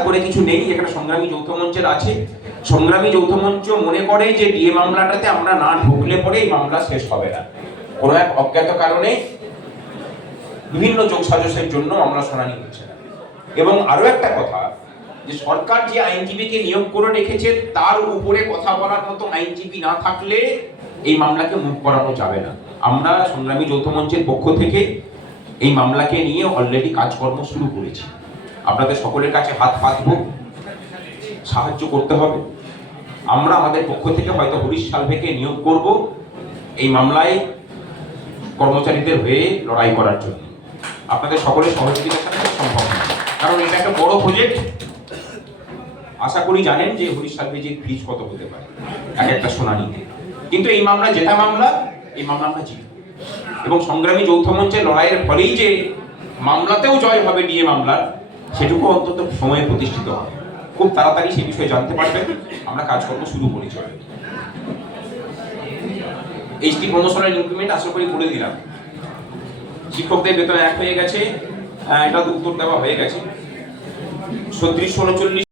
করে কিছু নেই, এখানে সংগ্রামী যৌথ মঞ্চের আছে। সংগ্রামী যৌথ মঞ্চ মনে করে যে ডিএ মামলাটাতে আমরা না ঢুকলে পরে এই মামলা শেষ হবে না। কোনো এক অজ্ঞাত কারণে বিভিন্ন যোগসাজশের জন্য মামলা শুনানি হচ্ছে না। এবং আরো একটা কথা, যে সরকার যে আইনজীবীকে নিয়োগ করে রেখেছে তার উপরে কথা বলার মতো আইনজীবী না থাকলে এই মামলাকে মুখ করানো যাবে না। আমরা সংগ্রামী যৌথ মঞ্চের পক্ষ থেকে এই মামলাকে নিয়ে অলরেডি কাজকর্ম শুরু করেছি। আপনাদের সকলের কাছে হাত পাতব, সাহায্য করতে হবে। আমরা আমাদের পক্ষ থেকে হয়তো হরিশ সালভেকে নিয়োগ করব এই মামলায় কর্মচারীদের হয়ে লড়াই করার জন্য। আপনাদের সকলের সহযোগিতার সাথে সম্ভব না, কারণ এটা একটা বড় প্রজেক্ট। আশা করি জানেন যে হরিশ সালভেজির ফিজ কত হতে পারে এক একটা শুনানিতে। কিন্তু এই মামলা জেতা মামলা, এই মামলা আমরা জিতব। এবং সংগ্রামী যৌথ মঞ্চের লড়াইয়ের ফলেই যে মামলাতেও জয় হবে ডিএ মামলার, সেটুকু অন্তত সময়ে প্রতিষ্ঠিত হবে। খুব তাড়াতাড়ি সেই বিষয়ে জানতে পারবেন। আমরা কাজকর্ম শুরু করেছি। এইচটি প্রমোশনাল ইনক্রিমেন্ট আশা করি করে দিলাম। শিক্ষকদের বেতন 1 হয়ে গেছে, এটা উত্তর দেওয়া হয়ে গেছে। 36 39